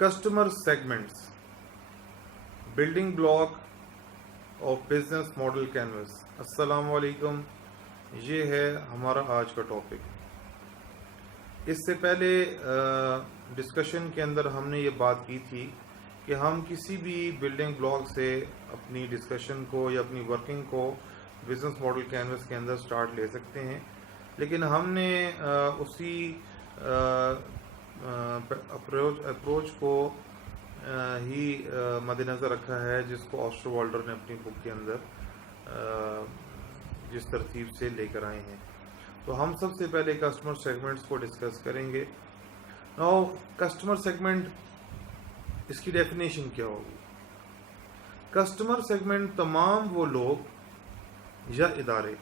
Customer segments, building block of business model canvas. السلام علیکم، یہ ہے ہمارا آج کا ٹاپک۔ اس سے پہلے ڈسکشن کے اندر ہم نے یہ بات کی تھی کہ ہم کسی بھی بلڈنگ بلاک سے اپنی ڈسکشن کو یا اپنی ورکنگ کو بزنس ماڈل کینوس کے اندر سٹارٹ لے سکتے ہیں، لیکن ہم نے اسی اپروچ کو ہی مد نظر رکھا ہے جس کو آسٹر والڈر نے اپنی بک کے اندر جس ترتیب سے لے کر آئے ہیں۔ تو ہم سب سے پہلے کسٹمر سیگمنٹس کو ڈسکس کریں گے۔ ناؤ کسٹمر سیگمنٹ، اس کی ڈیفینیشن کیا ہوگی؟ کسٹمر سیگمنٹ تمام وہ لوگ یا ادارے،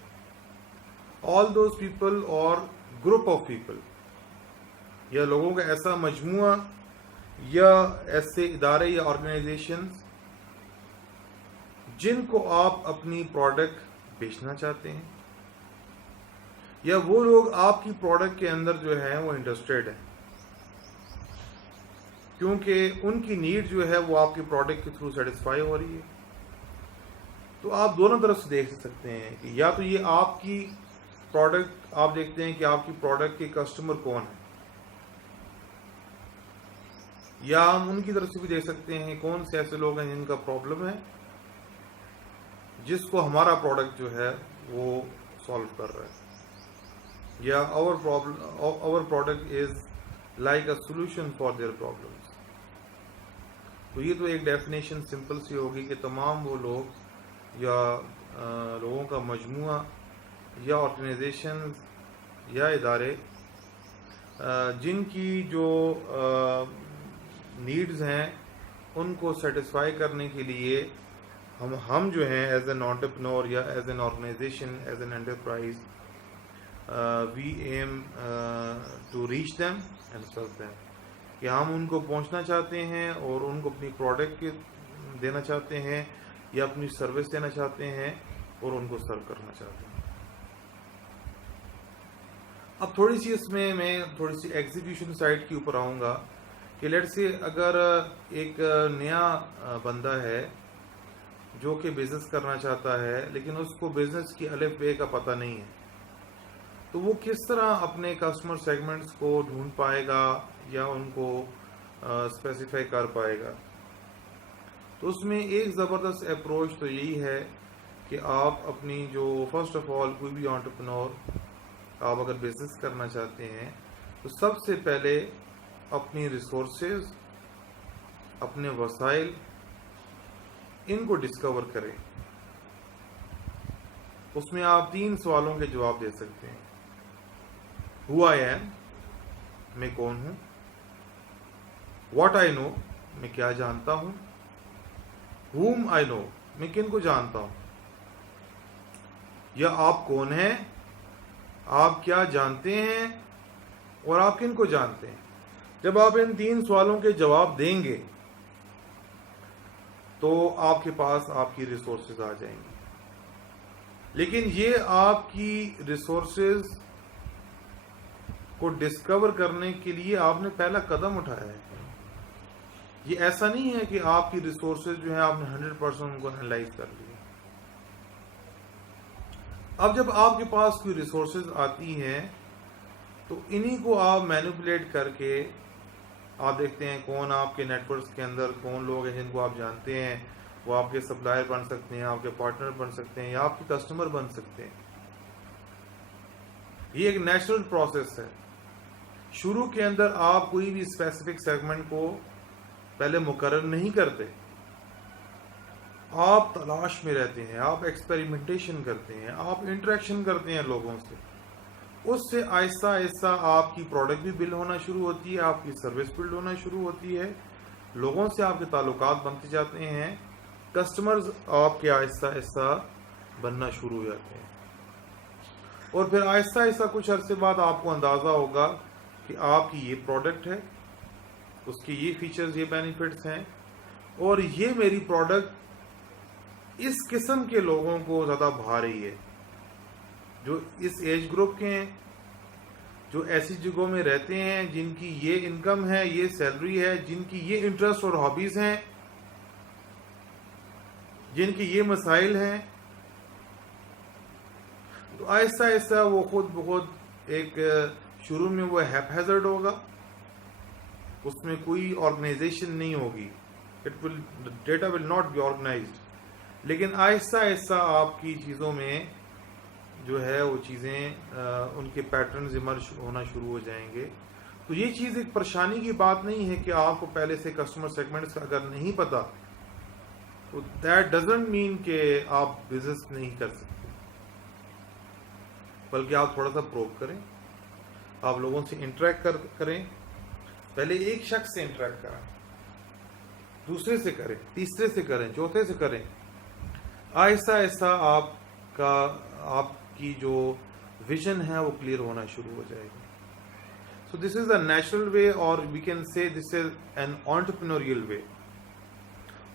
all those people اور گروپ آف پیپل، یا لوگوں کا ایسا مجموعہ یا ایسے ادارے یا آرگنائزیشنز جن کو آپ اپنی پروڈکٹ بیچنا چاہتے ہیں، یا وہ لوگ آپ کی پروڈکٹ کے اندر جو ہیں وہ انٹرسٹیڈ ہیں، کیونکہ ان کی نیڈ جو ہے وہ آپ کی پروڈکٹ کے تھرو سیٹسفائی ہو رہی ہے۔ تو آپ دونوں طرف سے دیکھ سکتے ہیں کہ یا تو یہ آپ کی پروڈکٹ، آپ دیکھتے ہیں کہ آپ کی پروڈکٹ کے کسٹمر کون ہیں، یا ہم ان کی طرف سے بھی دیکھ سکتے ہیں کون سے ایسے لوگ ہیں جن کا پرابلم ہے جس کو ہمارا پروڈکٹ جو ہے وہ سالو کر رہا ہے، یا our product is like a solution for their problems۔ تو یہ تو ایک ڈیفینیشن سمپل سی ہوگی کہ تمام وہ لوگ یا لوگوں کا مجموعہ یا آرگنائزیشن یا ادارے جن کی جو نیڈز ہیں ان کو سیٹسفائی کرنے کے لیے ہم جو ہیں ایز این انٹرپرینور یا as an organisation, as an enterprise, we am to reach them and serve them, کہ ہم ان کو پہنچنا چاہتے ہیں اور ان کو اپنی پروڈکٹ دینا چاہتے ہیں یا اپنی سروس دینا چاہتے ہیں اور ان کو سرو کرنا چاہتے ہیں۔ اب تھوڑی سی اس میں تھوڑی سی ایگزیکیوشن سائٹ کے اوپر آؤں گا کہ لیٹ سے اگر ایک نیا بندہ ہے جو کہ بزنس کرنا چاہتا ہے لیکن اس کو بزنس کی الف بے کا پتہ نہیں ہے، تو وہ کس طرح اپنے کسٹمر سیگمنٹس کو ڈھونڈ پائے گا یا ان کو اسپیسیفائی کر پائے گا؟ تو اس میں ایک زبردست اپروچ تو یہی ہے کہ آپ اپنی جو فرسٹ آف آل کوئی بھی انٹرپرینور آپ اگر بزنس کرنا چاہتے ہیں تو سب سے پہلے اپنی ریسورسز، اپنے وسائل، ان کو ڈسکور کریں۔ اس میں آپ 3 سوالوں کے جواب دے سکتے ہیں۔ Who I am، میں کون ہوں؟ What I know، میں کیا جانتا ہوں؟ Whom I know، میں کن کو جانتا ہوں؟ یا آپ کون ہیں، آپ کیا جانتے ہیں اور آپ کن کو جانتے ہیں؟ جب آپ ان 3 سوالوں کے جواب دیں گے تو آپ کے پاس آپ کی ریسورسز آ جائیں گی۔ لیکن یہ آپ کی ریسورسز کو ڈسکور کرنے کے لیے آپ نے پہلا قدم اٹھایا ہے۔ یہ ایسا نہیں ہے کہ آپ کی ریسورسز جو ہیں آپ نے 100% ان کو انالائز کر لیا۔ اب جب آپ کے پاس کوئی ریسورسز آتی ہیں تو انہی کو آپ مینیپولیٹ کر کے آپ دیکھتے ہیں کون آپ کے نیٹ ورکس کے اندر کون لوگ ہیں جن کو آپ جانتے ہیں، وہ آپ کے سپلائر بن سکتے ہیں، آپ کے پارٹنر بن سکتے ہیں، یا آپ کے کسٹمر بن سکتے ہیں۔ یہ ایک نیچرل پروسیس ہے۔ شروع کے اندر آپ کوئی بھی اسپیسیفک سیگمنٹ کو پہلے مقرر نہیں کرتے، آپ تلاش میں رہتے ہیں، آپ ایکسپیریمنٹیشن کرتے ہیں، آپ انٹریکشن کرتے ہیں لوگوں سے۔ اس سے آہستہ آہستہ آپ کی پروڈکٹ بھی بلڈ ہونا شروع ہوتی ہے، آپ کی سروس بلڈ ہونا شروع ہوتی ہے، لوگوں سے آپ کے تعلقات بنتے جاتے ہیں، کسٹمرز آپ کے آہستہ آہستہ بننا شروع ہو جاتے ہیں، اور پھر آہستہ آہستہ کچھ عرصے بعد آپ کو اندازہ ہوگا کہ آپ کی یہ پروڈکٹ ہے، اس کی یہ فیچرز، یہ بینیفٹس ہیں، اور یہ میری پروڈکٹ اس قسم کے لوگوں کو زیادہ بھا رہی ہے، جو اس ایج گروپ کے ہیں، جو ایسی جگہوں میں رہتے ہیں جن کی یہ انکم ہے، یہ سیلری ہے، جن کی یہ انٹرسٹ اور ہابیز ہیں، جن کی یہ مسائل ہیں، تو آہستہ آہستہ وہ خود بخود ایک شروع میں وہ ہیپ ہیزرڈ ہوگا، اس میں کوئی آرگنائزیشن نہیں ہوگی، data will not be organised, لیکن آہستہ آہستہ آپ کی چیزوں میں جو ہے وہ چیزیں ان کے پیٹرنز ایمرج ہونا شروع ہو جائیں گے. تو یہ چیز ایک پریشانی کی بات نہیں ہے کہ آپ کو پہلے سے کسٹمر سیگمنٹس کا اگر نہیں پتا تو دیٹ ڈزنٹ مین کہ آپ بزنس نہیں کر سکتے، بلکہ آپ تھوڑا سا پروب کریں، آپ لوگوں سے انٹریکٹ کریں، پہلے ایک شخص سے انٹریکٹ کریں، دوسرے سے کریں، تیسرے سے کریں، چوتھے سے کریں، آہستہ آہستہ آپ کی جو ویژن ہے وہ کلیئر ہونا شروع ہو جائے گی. سو this is a natural way, اور we can say this is N entrepreneurial way,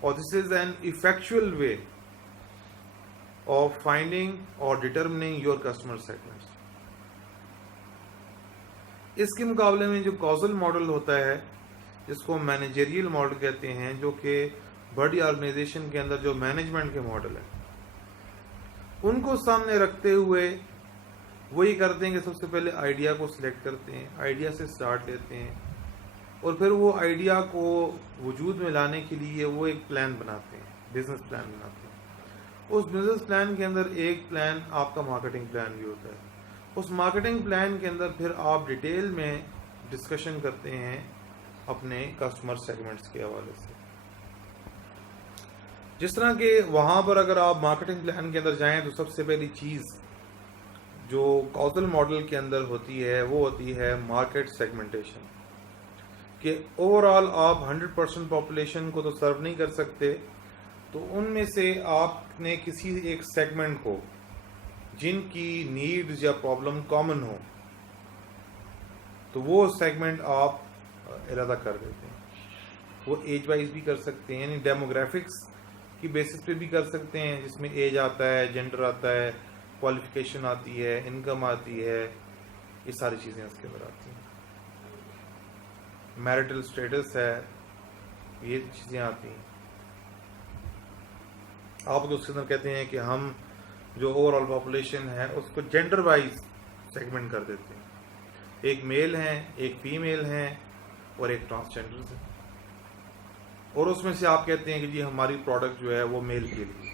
اور this is an effectual way of finding اور ڈٹرمننگ یور کسٹمر سیگمنٹس. اس کے مقابلے میں جو کازل ماڈل ہوتا ہے، جس کو مینیجریل ماڈل کہتے ہیں، جو کہ بڑی آرگنائزیشن کے اندر جو مینجمنٹ کے ماڈل ہیں، ان کو سامنے رکھتے ہوئے وہی کرتے ہیں کہ سب سے پہلے آئیڈیا کو سلیکٹ کرتے ہیں، آئیڈیا سے سٹارٹ لیتے ہیں، اور پھر وہ آئیڈیا کو وجود میں لانے کے لیے وہ ایک پلان بناتے ہیں، بزنس پلان بناتے ہیں. اس بزنس پلان کے اندر ایک پلان آپ کا مارکیٹنگ پلان بھی ہوتا ہے. اس مارکیٹنگ پلان کے اندر پھر آپ ڈیٹیل میں ڈسکشن کرتے ہیں اپنے کسٹمر سیگمنٹس کے حوالے سے. جس طرح کہ وہاں پر اگر آپ مارکیٹنگ پلان کے اندر جائیں تو سب سے پہلی چیز جو کازل ماڈل کے اندر ہوتی ہے وہ ہوتی ہے مارکیٹ سیگمنٹیشن، کہ اوور آل آپ 100% پاپولیشن کو تو سرو نہیں کر سکتے، تو ان میں سے آپ نے کسی ایک سیگمنٹ کو جن کی نیڈز یا پرابلم کامن ہو تو وہ سیگمنٹ آپ ارادہ کر دیتے ہیں. وہ ایج وائز بھی کر سکتے ہیں، یعنی ڈیموگرافکس کی بیسس پہ بھی کر سکتے ہیں، جس میں ایج آتا ہے، جینڈر آتا ہے، کوالیفیکیشن آتی ہے، انکم آتی ہے، یہ ساری چیزیں اس کے اندر آتی ہیں، میرٹل سٹیٹس ہے، یہ چیزیں آتی ہیں. آپ تو اس کے اندر کہتے ہیں کہ ہم جو اوور آل پاپولیشن ہے اس کو جینڈر وائز سیگمنٹ کر دیتے ہیں، ایک میل ہیں، ایک فیمیل ہیں، اور ایک ٹرانسجینڈرز ہیں، اور اس میں سے آپ کہتے ہیں کہ جی ہماری پروڈکٹ جو ہے وہ میل کے لیے.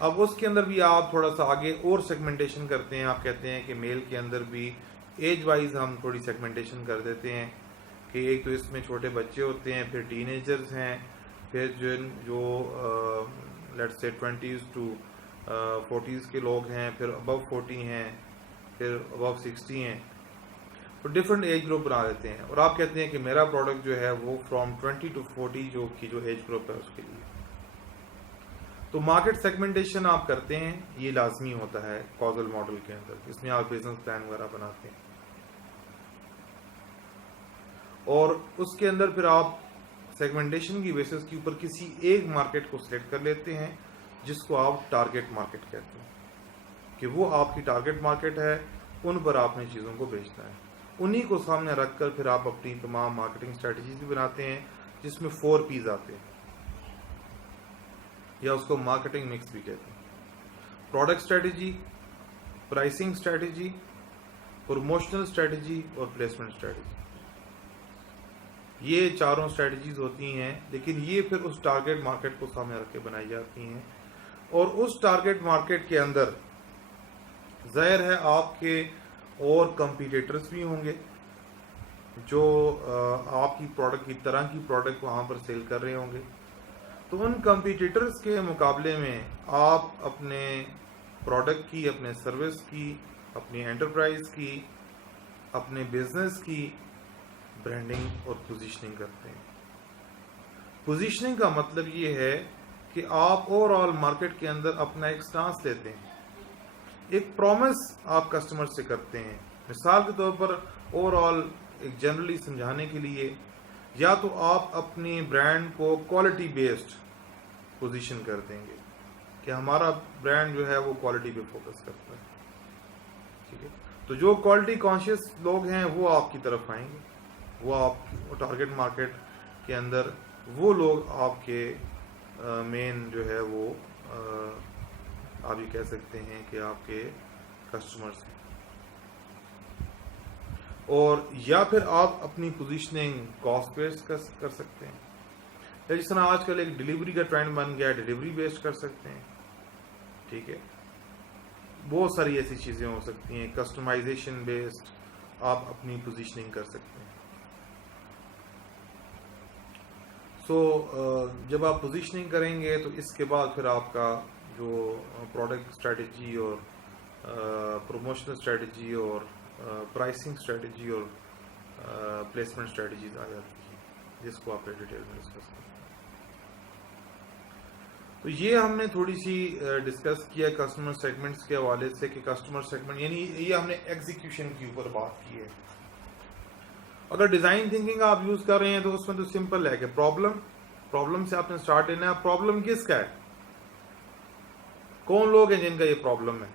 اب اس کے اندر بھی آپ تھوڑا سا آگے اور سیگمنٹیشن کرتے ہیں، آپ کہتے ہیں کہ میل کے اندر بھی ایج وائز ہم تھوڑی سیگمنٹیشن کر دیتے ہیں، کہ ایک تو اس میں چھوٹے بچے ہوتے ہیں، پھر ٹین ایجرز ہیں، پھر جو let's say 20s to 40s کے لوگ ہیں، پھر ابو 40 ہیں، پھر ابو 60 ہیں، تو ڈفرینٹ ایج گروپ بنا دیتے ہیں. اور آپ کہتے ہیں کہ میرا پروڈکٹ جو ہے وہ فرام 20 to 40 جو ایج گروپ ہے اس کے لیے. تو مارکیٹ سیگمنٹیشن آپ کرتے ہیں، یہ لازمی ہوتا ہے کازل ماڈل کے اندر، اس میں آپ بزنس پلان وغیرہ بناتے ہیں، اور اس کے اندر پھر آپ سیگمنٹیشن کی بیسس کے اوپر کسی ایک مارکیٹ کو سلیکٹ کر لیتے ہیں جس کو آپ ٹارگیٹ مارکیٹ کہتے ہیں، کہ وہ آپ کی ٹارگیٹ مارکیٹ ہے، ان پر آپ نے چیزوں کو بیچنا ہے. انہی کو سامنے رکھ کر پھر آپ اپنی تمام مارکیٹنگ اسٹریٹجیز بھی بناتے ہیں، جس میں 4 P's آتے ہیں، یا اس کو مارکیٹنگ مکس بھی کہتے ہیں: product strategy, pricing strategy, promotional strategy اور پلیسمنٹ اسٹریٹجی. یہ چاروں اسٹریٹجیز ہوتی ہیں، لیکن یہ پھر اس ٹارگیٹ مارکیٹ کو سامنے رکھ کے بنائی جاتی ہیں، اور اس ٹارگیٹ مارکیٹ کے اندر ظاہر ہے آپ کے اور کمپیٹیٹرز بھی ہوں گے جو آپ کی پروڈکٹ کی طرح کی پروڈکٹ وہاں پر سیل کر رہے ہوں گے. تو ان کمپیٹیٹرز کے مقابلے میں آپ اپنے پروڈکٹ کی، اپنے سروس کی، اپنی انٹرپرائز کی، اپنے بزنس کی برانڈنگ اور پوزیشننگ کرتے ہیں. پوزیشننگ کا مطلب یہ ہے کہ آپ اوور آل مارکیٹ کے اندر اپنا ایک سٹانس لیتے ہیں، ایک پرومس آپ کسٹمر سے کرتے ہیں. مثال کے طور پر اوور آل ایک جنرلی سمجھانے کے لیے، یا تو آپ اپنی برانڈ کو کوالٹی بیسڈ پوزیشن کر دیں گے کہ ہمارا برانڈ جو ہے وہ کوالٹی پہ فوکس کرتا ہے، ٹھیک ہے. تو جو کوالٹی کانشیس لوگ ہیں وہ آپ کی طرف آئیں گے, وہ آپ ٹارگیٹ مارکیٹ کے اندر وہ لوگ آپ کے مین جو ہے وہ آپ یہ کہہ سکتے ہیں کہ آپ کے کسٹمرز ہیں. اور یا پھر آپ اپنی پوزیشننگ کاسٹ بیسڈ کر سکتے ہیں, جس طرح آج کل ایک ڈیلیوری کا ٹرینڈ بن گیا ہے, ڈیلیوری بیسڈ کر سکتے ہیں. ٹھیک ہے, بہت ساری ایسی چیزیں ہو سکتی ہیں. کسٹمائزیشن بیسڈ آپ اپنی پوزیشننگ کر سکتے ہیں. سو جب آپ پوزیشننگ کریں گے تو اس کے بعد پھر آپ کا جو پروڈکٹ اسٹریٹجی اور پروموشنل اسٹریٹجی اور پرائسنگ اسٹریٹجی اور پلیسمنٹ اسٹریٹجیز آ جاتی ہیں, جس کو آپ ڈیٹیل میں ڈسکس کریں. تو یہ ہم نے تھوڑی سی ڈسکس کیا کسٹمر سیگمنٹس کے حوالے سے کہ کسٹمر سیگمنٹ یعنی یہ ہم نے ایگزیکیوشن کے اوپر بات کی ہے. اگر ڈیزائن تھنکنگ آپ یوز کر رہے ہیں تو اس میں تو سمپل ہے کہ پرابلم سے آپ نے سٹارٹ لینا ہے. پرابلم کس کا ہے, کون لوگ ہیں جن کا یہ پرابلم ہے.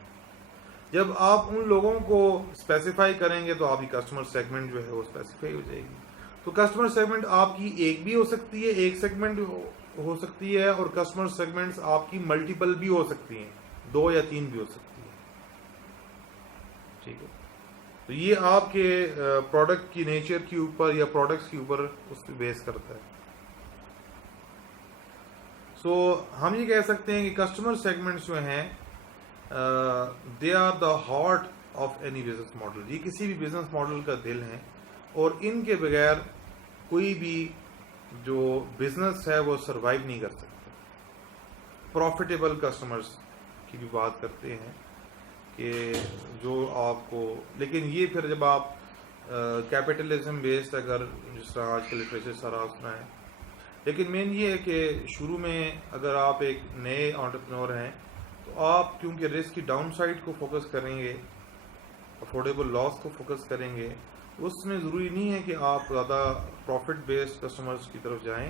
جب آپ ان لوگوں کو اسپیسیفائی کریں گے تو آپ کی کسٹمر سیگمنٹ جو ہے وہ اسپیسیفائی ہو جائے گی. تو کسٹمر سیگمنٹ آپ کی ایک بھی ہو سکتی ہے, ایک سیگمنٹ ہو سکتی ہے, اور کسٹمر سیگمنٹس آپ کی ملٹیپل بھی ہو سکتی ہیں, 2 یا 3 بھی ہو سکتی ہیں. ٹھیک ہے, تو یہ آپ کے پروڈکٹ کی نیچر کے اوپر یا پروڈکٹس کے اوپر اس پہ بیس کرتا ہے. سو ہم یہ کہہ سکتے ہیں کہ کسٹمر سیگمنٹس جو ہیں they are the heart of any business model. یہ کسی بھی بزنس ماڈل کا دل ہے, اور ان کے بغیر کوئی بھی جو بزنس ہے وہ سروائیو نہیں کر سکتا. پروفیٹیبل کسٹمرز کی بھی بات کرتے ہیں کہ جو آپ کو, لیکن یہ پھر جب آپ کیپٹلزم بیسڈ اگر جس طرح آج کے لٹریچر سارا سنا ہے, لیکن مین یہ ہے کہ شروع میں اگر آپ ایک نئے انٹرپرینور ہیں تو آپ کیونکہ رسک کی ڈاؤن سائڈ کو فوکس کریں گے, افورڈیبل لاس کو فوکس کریں گے, اس میں ضروری نہیں ہے کہ آپ زیادہ پروفٹ بیسڈ کسٹمرز کی طرف جائیں,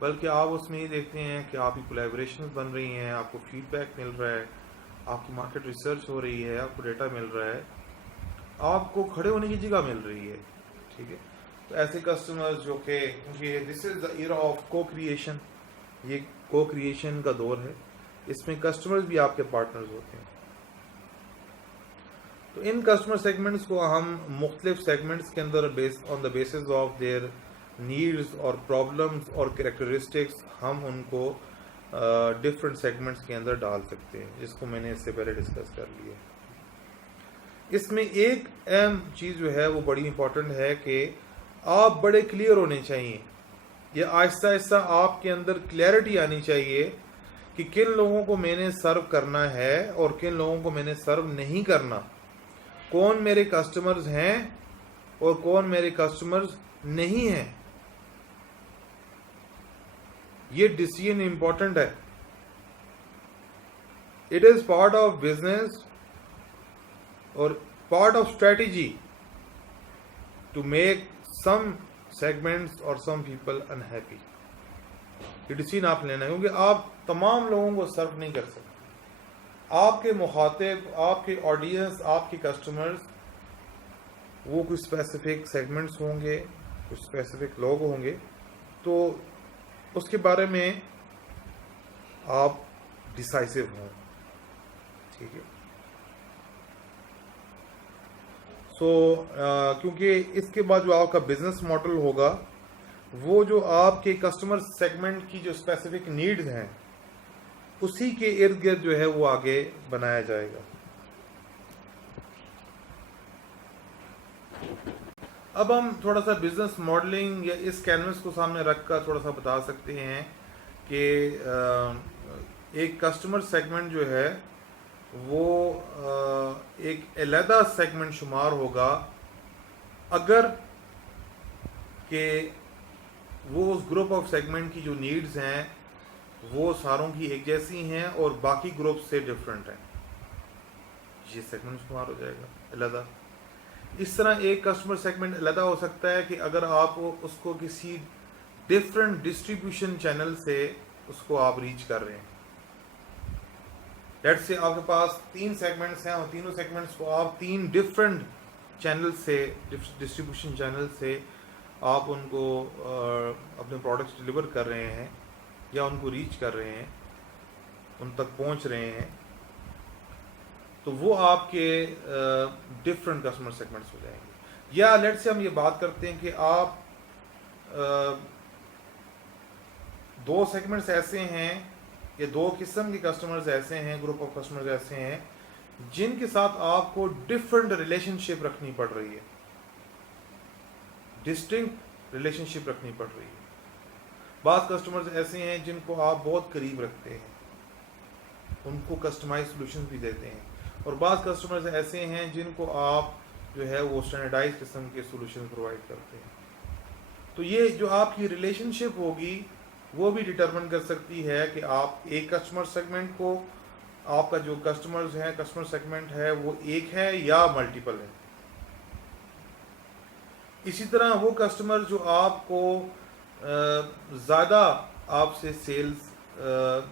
بلکہ آپ اس میں یہ دیکھتے ہیں کہ آپ کی کولیبریشنز بن رہی ہیں, آپ کو فیڈ بیک مل رہا ہے, آپ کی مارکیٹ ریسرچ ہو رہی ہے, آپ کو ڈیٹا مل رہا ہے, آپ کو کھڑے ہونے کی جگہ مل رہی ہے. ٹھیک ہے, تو ایسے کسٹمرز جو کہ دس از دا ایرا آف کو کریشن, یہ کو کریشن کا دور ہے, اس میں کسٹمرز بھی آپ کے پارٹنرز ہوتے ہیں. تو ان کسٹمر سیگمنٹس کو ہم مختلف سیگمنٹس کے اندر on the basis of their needs اور پرابلمس اور کریکٹرسٹکس ہم ان کو ڈفرینٹ سیگمنٹس کے اندر ڈال سکتے ہیں, جس کو میں نے اس سے پہلے ڈسکس کر لیا. اس میں ایک اہم چیز جو ہے وہ بڑی امپورٹنٹ ہے کہ آپ بڑے کلیئر ہونے چاہیے. یہ آہستہ آہستہ آپ کے اندر کلیئرٹی آنی چاہیے کہ کن لوگوں کو میں نے سرو کرنا ہے اور کن لوگوں کو میں نے سرو نہیں کرنا, کون میرے کسٹمرز ہیں اور کون میرے کسٹمرز نہیں ہیں. یہ ڈیسیژن امپورٹنٹ ہے. It is part of business اور part of strategy to make some segments اور سم پیپل انہیپی. یہ ڈیسیژن آپ لینا ہے, کیونکہ آپ تمام لوگوں کو سرو نہیں کر سکتے. آپ کے مخاطب, آپ کے آڈینس, آپ کے کسٹمرز وہ کچھ اسپیسیفک سیگمنٹس ہوں گے, کچھ اسپیسیفک لوگ ہوں گے, تو اس کے بارے میں آپ ڈیسائسو ہوں. ٹھیک ہے, سو کیونکہ اس کے بعد جو آپ کا بزنس ماڈل ہوگا وہ جو آپ کے کسٹمر سیگمنٹ کی جو اسپیسیفک نیڈز ہیں اسی کے ارد گرد جو ہے وہ آگے بنایا جائے گا. اب ہم تھوڑا سا بزنس ماڈلنگ یا اس کینوس کو سامنے رکھ کر تھوڑا سا بتا سکتے ہیں کہ ایک کسٹمر سیگمنٹ جو ہے وہ ایک علیحدہ سیگمنٹ شمار ہوگا اگر کہ وہ اس گروپ آف سیگمنٹ کی جو نیڈز ہیں وہ ساروں کی ایک جیسی ہیں اور باقی گروپ سے ڈفرینٹ ہیں. یہ سیگمنٹ شمار ہو جائے گا علیحدہ. اس طرح ایک کسٹمر سیگمنٹ علیحدہ ہو سکتا ہے کہ اگر آپ اس کو کسی ڈفرینٹ ڈسٹریبیوشن چینل سے اس کو آپ ریچ کر رہے ہیں. لیٹس سے آپ کے پاس 3 سیگمنٹس ہیں اور تینوں سیگمنٹس کو آپ 3 ڈفرینٹ چینل سے ڈسٹریبیوشن چینل سے آپ ان کو اپنے پروڈکٹس ڈلیور کر رہے ہیں یا ان کو ریچ کر رہے ہیں، ان تک پہنچ رہے ہیں، تو وہ آپ کے ڈفرینٹ کسٹمر سیگمنٹس ہو جائیں گے. یا لیٹ سے ہم یہ بات کرتے ہیں کہ آپ دو سیگمنٹس ایسے ہیں یا دو قسم کے کسٹمرز ایسے ہیں، گروپ آف کسٹمرز ایسے ہیں جن کے ساتھ آپ کو ڈفرینٹ ریلیشن شپ رکھنی پڑ رہی ہے، ڈسٹنکٹ ریلیشن شپ رکھنی پڑ رہی ہے. بعض کسٹمرز ایسے ہیں جن کو آپ بہت قریب رکھتے ہیں، ان کو کسٹمائز سولوشن بھی دیتے ہیں، اور بعض کسٹمرز ایسے ہیں جن کو آپ جو ہے وہ اسٹینڈرڈائز قسم کے سولوشن پرووائڈ کرتے ہیں. تو یہ جو آپ کی ریلیشن شپ ہوگی وہ بھی ڈٹرمن کر سکتی ہے کہ آپ ایک کسٹمر سیگمنٹ کو، آپ کا جو کسٹمرز ہیں کسٹمر سیگمنٹ ہے وہ ایک ہے یا ملٹیپل ہے. اسی طرح وہ کسٹمر جو آپ کو زیادہ آپ سے سیلز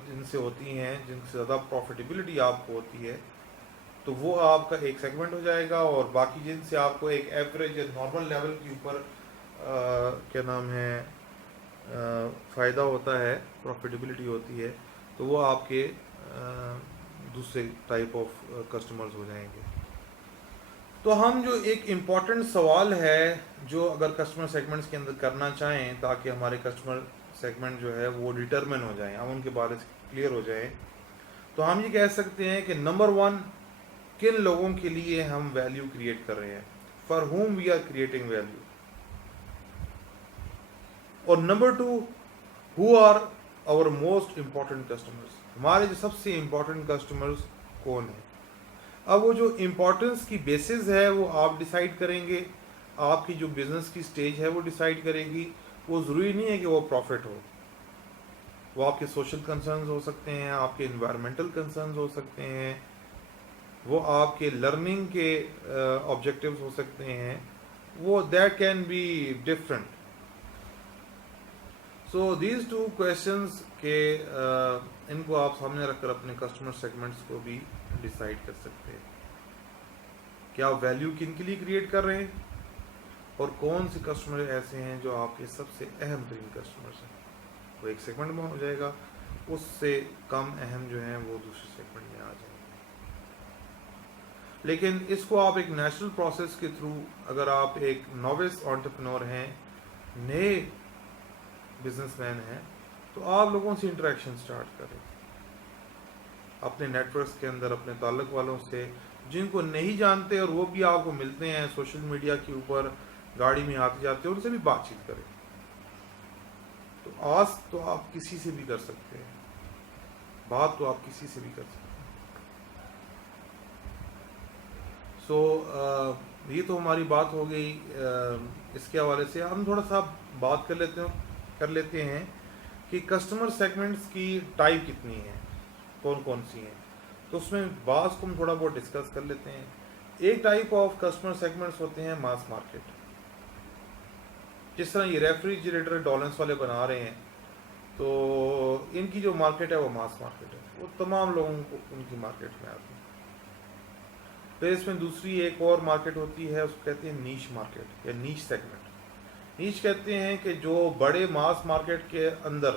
جن سے ہوتی ہیں، جن سے زیادہ پروفیٹیبلٹی آپ کو ہوتی ہے، تو وہ آپ کا ایک سیگمنٹ ہو جائے گا، اور باقی جن سے آپ کو ایک ایوریج یا نارمل لیول کے اوپر کیا نام ہے فائدہ ہوتا ہے، پروفیٹیبلٹی ہوتی ہے، تو وہ آپ کے دوسرے ٹائپ آف کسٹمرز ہو جائیں گے. تو ہم جو ایک امپورٹنٹ سوال ہے جو اگر کسٹمر سیگمنٹس کے اندر کرنا چاہیں تاکہ ہمارے کسٹمر سیگمنٹ جو ہے وہ ڈٹرمن ہو جائیں، ہم ان کے بارے سے کلیئر ہو جائیں، تو ہم یہ کہہ سکتے ہیں کہ نمبر 1 کن لوگوں کے لیے ہم ویلیو کریٹ کر رہے ہیں، for whom we are creating value, اور number 2 who are our most important customers, ہمارے جو سب سے امپورٹنٹ کسٹمرز کون ہیں. اب وہ جو امپورٹنس کی بیسز ہے وہ آپ ڈیسائیڈ کریں گے، آپ کی جو بزنس کی سٹیج ہے وہ ڈیسائیڈ کرے گی. وہ ضروری نہیں ہے کہ وہ پروفٹ ہو، وہ آپ کے سوشل کنسرنز ہو سکتے ہیں، آپ کے انوائرمنٹل کنسرنز ہو سکتے ہیں، وہ آپ کے لرننگ کے آبجیکٹیوز ہو سکتے ہیں، وہ that can be different. So these 2 questions کہ ان کو آپ سامنے رکھ کر اپنے کسٹمر سیگمنٹس کو بھی ڈیسائیڈ کر سکتے ہیں کہ آپ ویلیو کن کے لیے کریٹ کر رہے ہیں، اور کون سے کسٹمر ایسے ہیں جو آپ کے سب سے اہم ترین کسٹمرز ہیں. وہ ایک سیگمنٹ میں ہو جائے گا، اس سے کم اہم جو ہیں وہ دوسرے سیگمنٹ میں آ جائیں گے. لیکن اس کو آپ ایک نیچرل پروسیس کے تھرو، اگر آپ ایک نووس انٹرپرینور ہیں، نئے بزنس مین ہیں، تو آپ لوگوں سے انٹریکشن سٹارٹ کریں، اپنے نیٹ ورکس کے اندر، اپنے تعلق والوں سے جن کو نہیں جانتے اور وہ بھی آپ کو ملتے ہیں سوشل میڈیا کے اوپر، گاڑی میں آتے جاتے ہیں، ان سے بھی بات چیت کریں. تو آج تو آپ کسی سے بھی کر سکتے ہیں، بات تو آپ کسی سے بھی کر سکتے ہیں. سو یہ تو ہماری بات ہو گئی اس کے حوالے سے. ہم تھوڑا سا بات کر لیتے ہیں کہ کسٹمر سیگمنٹس کی ٹائپ کتنی ہیں، کون کون سی ہیں. تو اس میں بعض کو ہم تھوڑا بہت ڈسکس کر لیتے ہیں. ایک ٹائپ آف کسٹمر سیگمنٹس ہوتے ہیں ماس مارکیٹ، جس طرح یہ ریفریجریٹر ڈولنس والے بنا رہے ہیں، تو ان کی جو مارکیٹ ہے وہ ماس مارکیٹ ہے، وہ تمام لوگوں کو ان کی مارکیٹ میں آتی ہے. پھر اس میں دوسری ایک اور مارکیٹ ہوتی ہے، اس کو کہتے ہیں نیش مارکیٹ یا نیش سیگمنٹ. نیش کہتے ہیں کہ جو بڑے ماس مارکیٹ کے اندر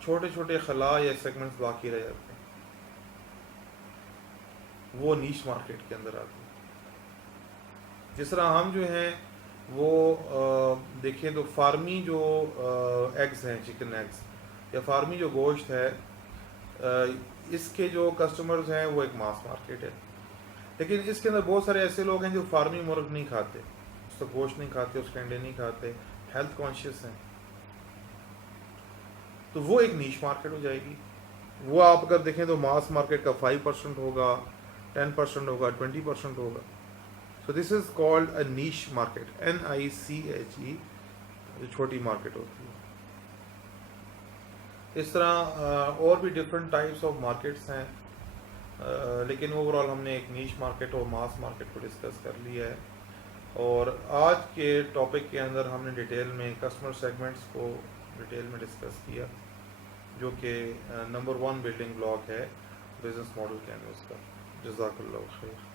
چھوٹے چھوٹے خلا یا سیگمنٹس باقی رہ جاتے ہیں، وہ نیش مارکیٹ کے اندر آتے ہیں. جس طرح ہم جو ہیں وہ دیکھیں تو فارمی جو ایگز ہیں، چکن ایگز یا فارمی جو گوشت ہے، اس کے جو کسٹمرز ہیں وہ ایک ماس مارکیٹ ہے. لیکن اس کے اندر بہت سارے ایسے لوگ ہیں جو فارمی مرغ نہیں کھاتے، اس کا گوشت نہیں کھاتے، اس کے انڈے نہیں کھاتے، ہیلتھ کانشیس ہیں، تو وہ ایک نیش مارکیٹ ہو جائے گی. وہ آپ اگر دیکھیں تو ماس مارکیٹ کا 5% ہوگا، 10% ہوگا، 20% ہوگا. So this is called a niche market, NICHE، جو چھوٹی مارکیٹ ہوتی ہے. اس طرح اور بھی ڈفرینٹ ٹائپس آف مارکیٹس ہیں، لیکن اوور آل ہم نے ایک نیش مارکیٹ اور ماس مارکیٹ کو ڈسکس کر لیا ہے. اور آج کے ٹاپک کے اندر ہم نے ڈیٹیل میں کسٹمر سیگمنٹس کو ڈیٹیل میں ڈسکس کیا، جو کہ نمبر 1 بلڈنگ بلاک ہے بزنس ماڈل کینوس کا. جزاک اللہ خیر.